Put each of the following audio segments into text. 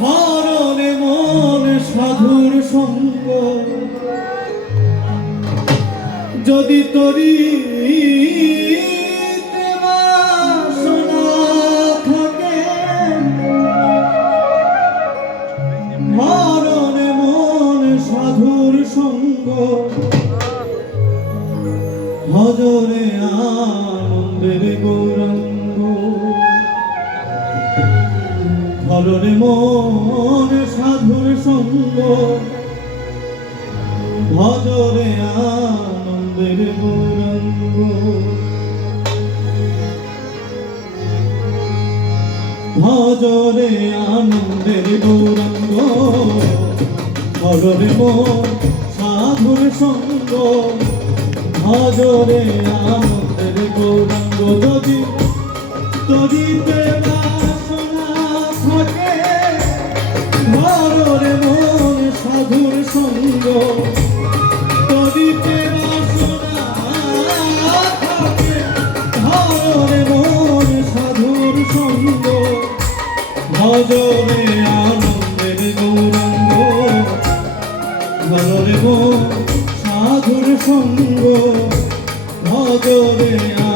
হরণে মন সাধুর সঙ্গ। যদি তরি ভজরে আনন্দের গৌরঙ্গ ভজরে আনন্দের গৌরঙ্গ মন সাধুর সঙ্গ। ভজরে আনন্দের গৌরঙ্গ যদি তরিতে থাকে ভজরে আনন্দের গৌরঙ্গ। ঘরে সাধুর সঙ্গ। ভজরে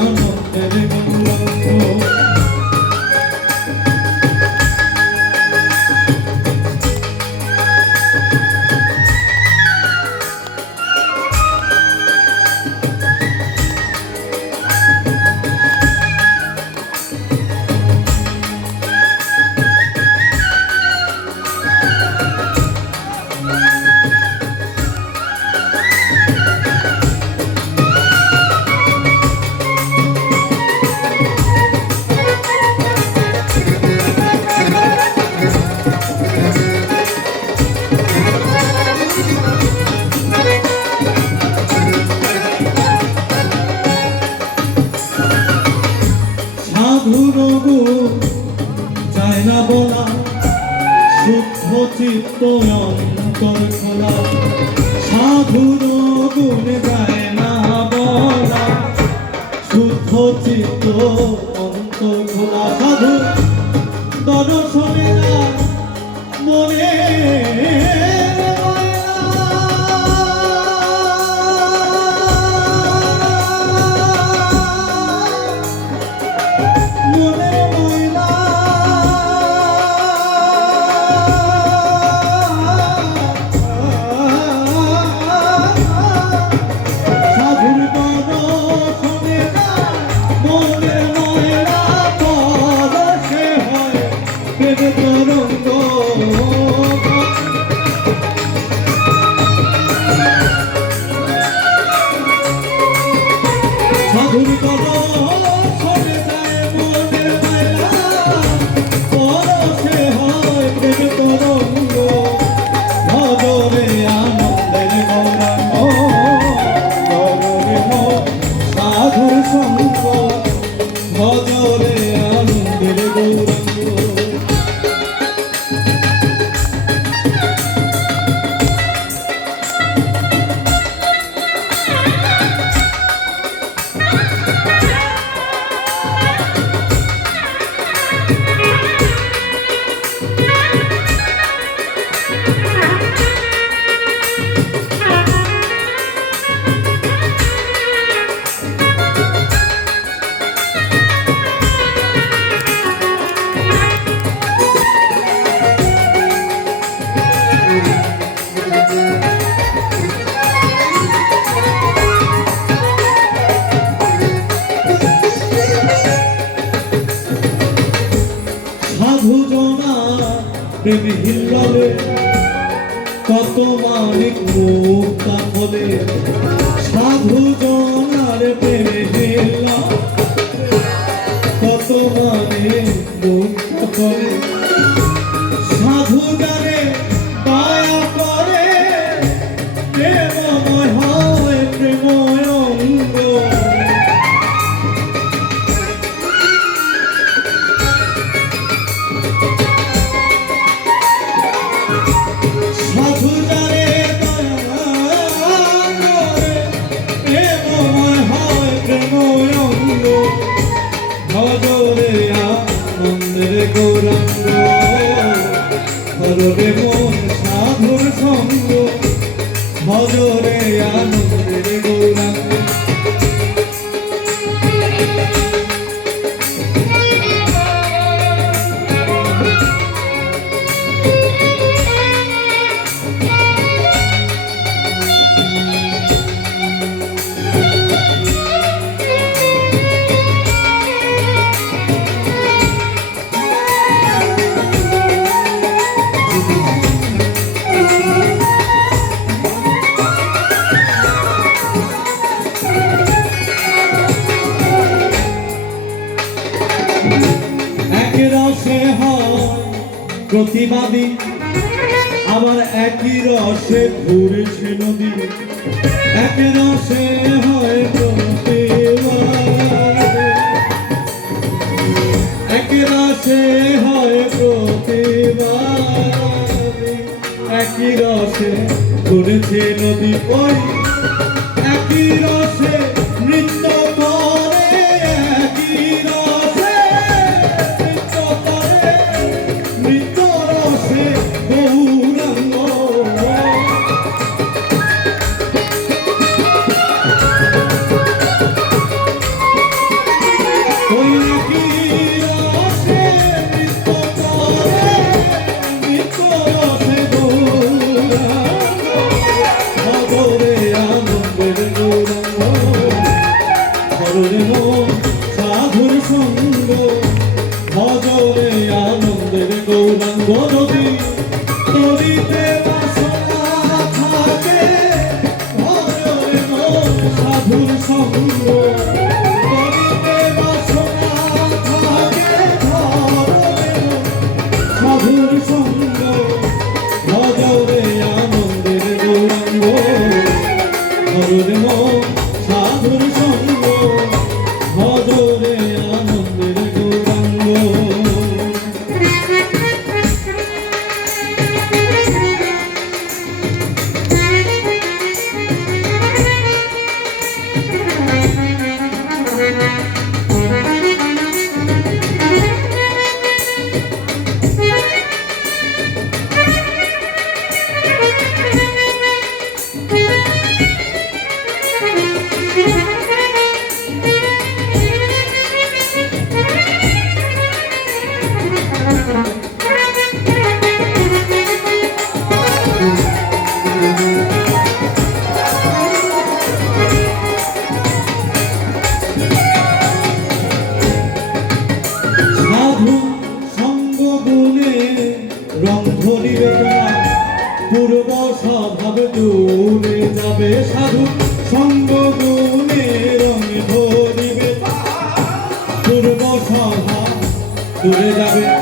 অন্তর খোলা সাধুর গুণ যায় না বলা। শুদ্ধ চিত্ত অন্তর খোলা সাধু দর্শনে না ভজরে প্রেম হিল্লালে কত মালিক মুক্তা ফলে সাধু জনার প্রেম নদীবাদী আমার একই রসে ঘুরেছে নদী। এক রসে হয় এক রসে হয় একই রসে ঘুরেছে নদী ওই সাধুর মুখ সাধুর সঙ্গ ভজরে আনন্দের গৌরাঙ্গ নদী। নদীতে সাধুর সঙ্গ। সঙ্গ। পূর্ব স্বভাব দূরে যাবে সাধু সঙ্গ গুণে রং ধরিবে পূর্ব স্বভাব দূরে যাবে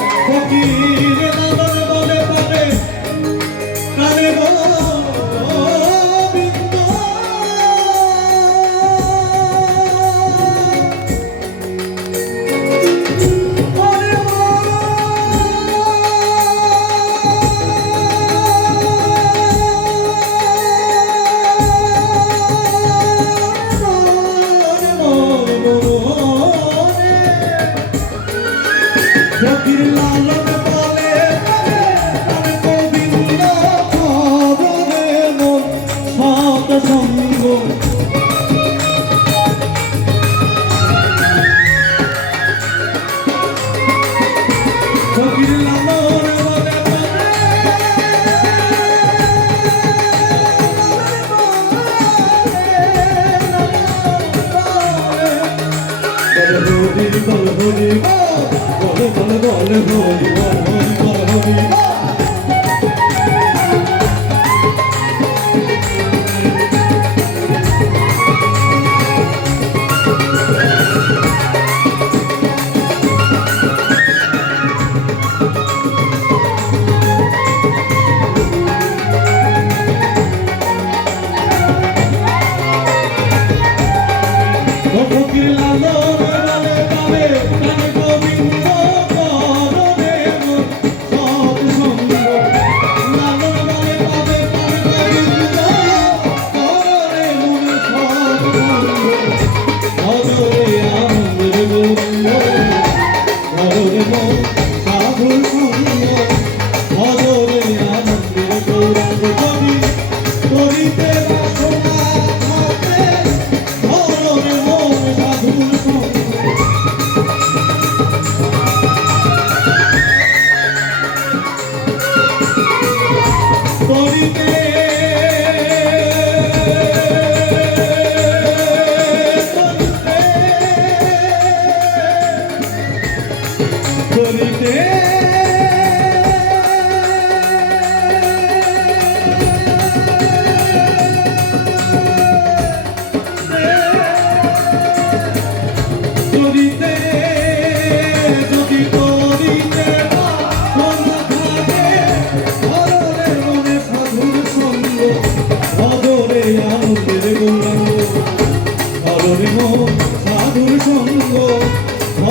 হরি বল বল বল হরি বল।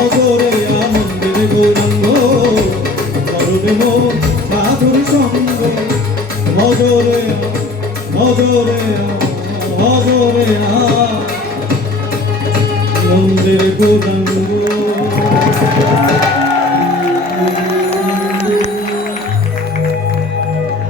ভজরে